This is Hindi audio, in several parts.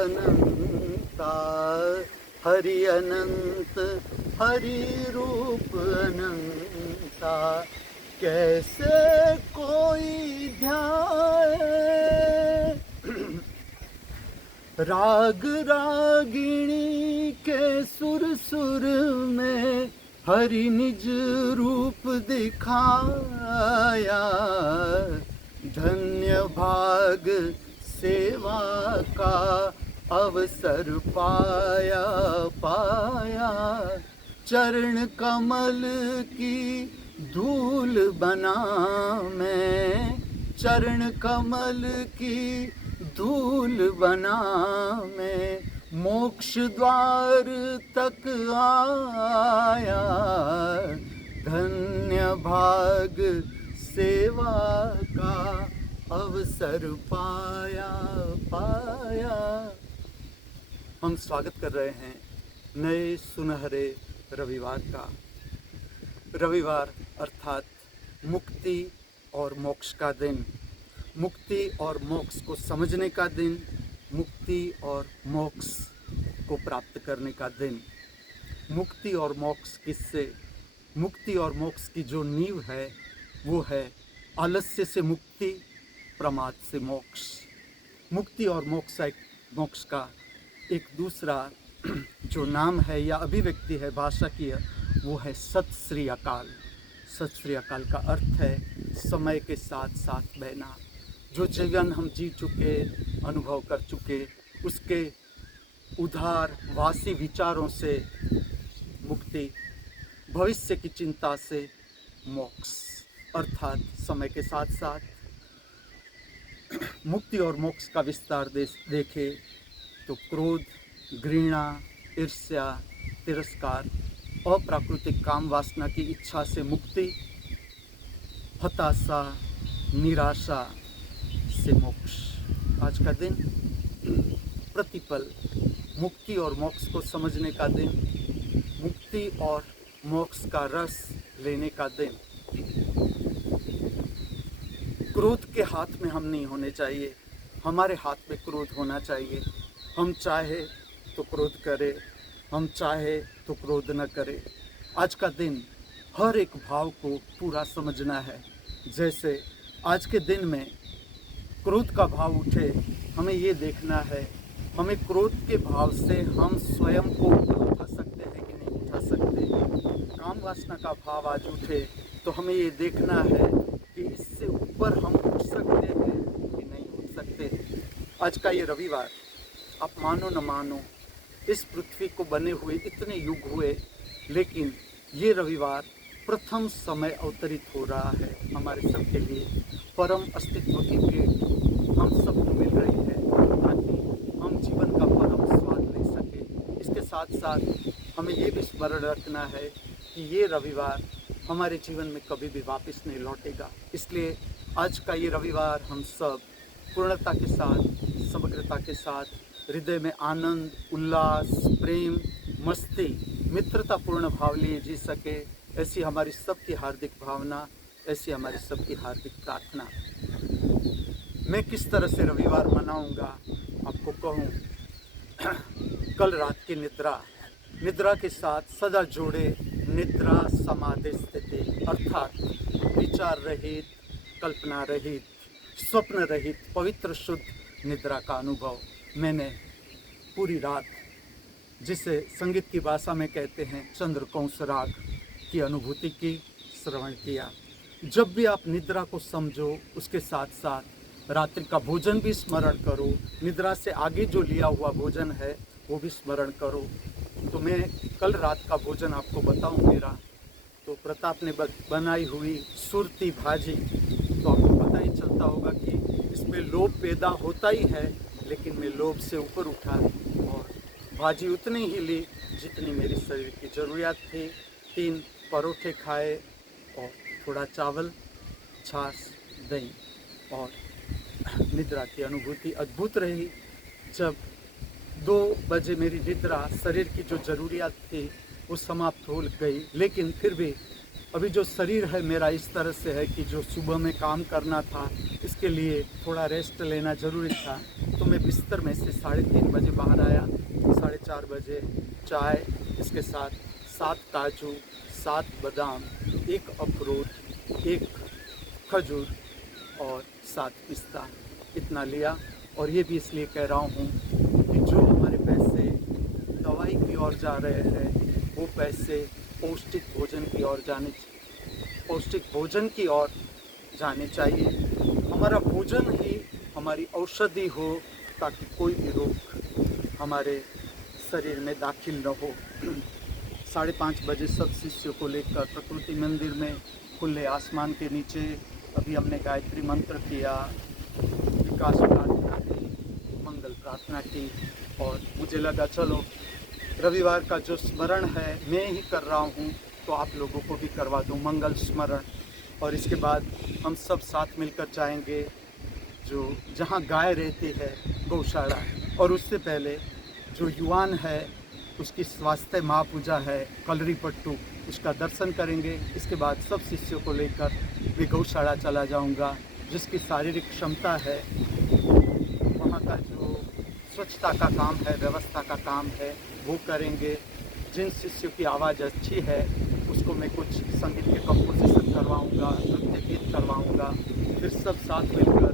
अनंता, हरि अनंत हरि रूप अनंता, कैसे कोई ध्याए। राग रागिणी के सुर सुर में हरि निज रूप दिखाया, धन्य भाग सेवा का अवसर पाया पाया। चरण कमल की धूल बना मैं, चरण कमल की धूल बना मैं, मोक्ष द्वार तक आया, धन्य भाग सेवा का अवसर पाया पाया। हम स्वागत कर रहे हैं नए सुनहरे रविवार का। रविवार अर्थात मुक्ति और मोक्ष का दिन, मुक्ति और मोक्ष को समझने का दिन, मुक्ति और मोक्ष को प्राप्त करने का दिन। मुक्ति और मोक्ष किससे? मुक्ति और मोक्ष की जो नींव है वो है आलस्य से मुक्ति, प्रमाद से मोक्ष। मुक्ति और मोक्ष का एक दूसरा जो नाम है या अभिव्यक्ति है भाषा की, वो है सत श्री अकाल। सत श्री अकाल का अर्थ है समय के साथ साथ बहना। जो जीवन हम जी चुके, अनुभव कर चुके, उसके उधार वासी विचारों से मुक्ति, भविष्य की चिंता से मोक्ष, अर्थात समय के साथ साथ। मुक्ति और मोक्ष का विस्तार देखें तो क्रोध, घृणा, ईर्ष्या, तिरस्कार, अप्राकृतिक काम वासना की इच्छा से मुक्ति, हताशा, निराशा से मोक्ष। आज का दिन प्रतिपल मुक्ति और मोक्ष को समझने का दिन, मुक्ति और मोक्ष का रस लेने का दिन। क्रोध के हाथ में हम नहीं होने चाहिए, हमारे हाथ में क्रोध होना चाहिए। हम चाहे तो क्रोध करें, हम चाहे तो क्रोध न करें। आज का दिन हर एक भाव को पूरा समझना है। जैसे आज के दिन में क्रोध का भाव उठे, हमें ये देखना है, हमें क्रोध के भाव से हम स्वयं को ऊपर उठा सकते हैं कि नहीं उठा सकते। काम वासना का भाव आज उठे तो हमें ये देखना है कि इससे ऊपर हम उठ सकते हैं कि नहीं उठ सकते। आज का ये रविवार, आप मानो न मानो, इस पृथ्वी को बने हुए इतने युग हुए, लेकिन ये रविवार प्रथम समय अवतरित हो रहा है हमारे सबके लिए। परम अस्तित्व की भेंट हम सबको मिल रही है ताकि हम जीवन का परम स्वाद ले सके। इसके साथ साथ हमें ये भी स्मरण रखना है कि ये रविवार हमारे जीवन में कभी भी वापस नहीं लौटेगा। इसलिए आज का ये रविवार हम सब पूर्णता के साथ, समग्रता के साथ, हृदय में आनंद, उल्लास, प्रेम, मस्ती, मित्रतापूर्ण भाव लिए जी सके, ऐसी हमारी सबकी हार्दिक भावना, ऐसी हमारी सबकी हार्दिक प्रार्थना। मैं किस तरह से रविवार मनाऊंगा आपको कहूँ। कल रात की निद्रा के साथ सदा जोड़े निद्रा समाधि स्थिति, अर्थात विचार रहित, कल्पना रहित, स्वप्न रहित, पवित्र शुद्ध निद्रा का अनुभव मैंने पूरी रात, जिसे संगीत की भाषा में कहते हैं चंद्रकौंस राग की अनुभूति की, श्रवण किया। जब भी आप निद्रा को समझो, उसके साथ साथ रात्रि का भोजन भी स्मरण करो, निद्रा से आगे जो लिया हुआ भोजन है वो भी स्मरण करो। तो मैं कल रात का भोजन आपको बताऊं मेरा, तो प्रताप ने बनाई हुई सुरती भाजी, तो आपको पता ही चलता होगा कि इसमें लोभ पैदा होता ही है, लेकिन मैं लोभ से ऊपर उठा और भाजी उतनी ही ली जितनी मेरे शरीर की ज़रूरियात थी। 3 परोठे खाए और थोड़ा चावल, छाछ, दही, और निद्रा की अनुभूति अद्भुत रही। जब 2 बजे मेरी निद्रा, शरीर की जो ज़रूरियात थी वो समाप्त हो गई, लेकिन फिर भी अभी जो शरीर है मेरा इस तरह से है कि जो सुबह में काम करना था, इसके लिए थोड़ा रेस्ट लेना ज़रूरी था। तो मैं बिस्तर में से 3:30 बजे बाहर आया, 4:30 बजे चाय, इसके साथ 7 काजू, 7 बादाम, 1 अखरोट, 1 खजूर और 7 पिस्ता, इतना लिया। और ये भी इसलिए कह रहा हूँ कि जो हमारे पैसे दवाई की ओर जा रहे हैं वो पैसे पौष्टिक भोजन की ओर जाने चाहिए। हमारा भोजन ही हमारी औषधि हो ताकि कोई भी रोग हमारे शरीर में दाखिल न हो। 5:30 बजे सब शिष्यों को लेकर प्रकृति मंदिर में खुले आसमान के नीचे अभी हमने गायत्री मंत्र किया, विकास प्रार्थना की, मंगल प्रार्थना की और मुझे लगा चलो रविवार का जो स्मरण है मैं ही कर रहा हूँ तो आप लोगों को भी करवा दूँ मंगल स्मरण। और इसके बाद हम सब साथ मिलकर जाएंगे जो जहाँ गाय रहती है गौशाला, और उससे पहले जो युवान है उसकी स्वास्थ्य महापूजा है कलरीपट्टू, उसका दर्शन करेंगे। इसके बाद सब शिष्यों को लेकर मैं गौशाला चला जाऊंगा, जिसकी शारीरिक क्षमता है वहाँ का जो स्वच्छता का काम है, व्यवस्था का काम है वो करेंगे। जिन शिष्यों की आवाज़ अच्छी है उसको मैं कुछ संगीत के कंपोजिशन करवाऊंगा, नृत्य गीत करवाऊंगा। फिर सब साथ मिलकर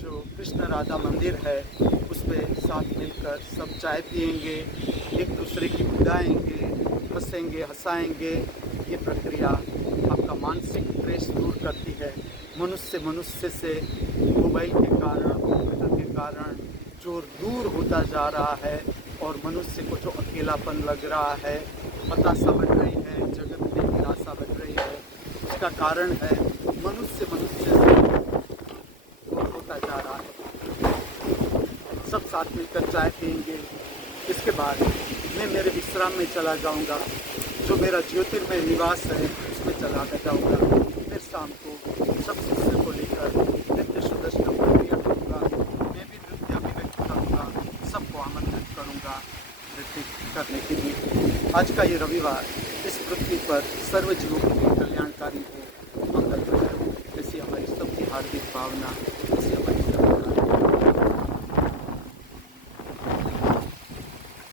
जो कृष्ण राधा मंदिर है उस पर साथ मिलकर सब चाय पिएंगे, एक दूसरे की बुलाएंगे, हंसेंगे हंसाएंगे। ये प्रक्रिया आपका मानसिक स्ट्रेस दूर करती है। मनुष्य से मोबाइल के कारण, कंप्यूटर के कारण जो दूर होता जा रहा है और मनुष्य को जो अकेलापन लग रहा है, हताशा बढ़ रही है, जगत में निराशा बढ़ रही है, उसका कारण है मनुष्य से दूर होता जा रहा है। सब साथ मिलकर चाय पिएंगे। इसके बाद मैं मेरे विश्राम में चला जाऊंगा, जो मेरा ज्योतिर्मय निवास है उसमें चला जाऊंगा। फिर शाम को सब शिष्य को लेकर नृत्य सुदर्शन प्रक्रिया करूँगा। मैं भी नृत्य अभिव्यक्त करूँगा, सबको आमंत्रित करूँगा नृत्य करने के लिए। आज का ये रविवार इस पृथ्वी पर सर्व जीवों के लिए कल्याणकारी हो, मंगलमय हो, ऐसी हमारी सबकी हार्दिक भावना, ऐसी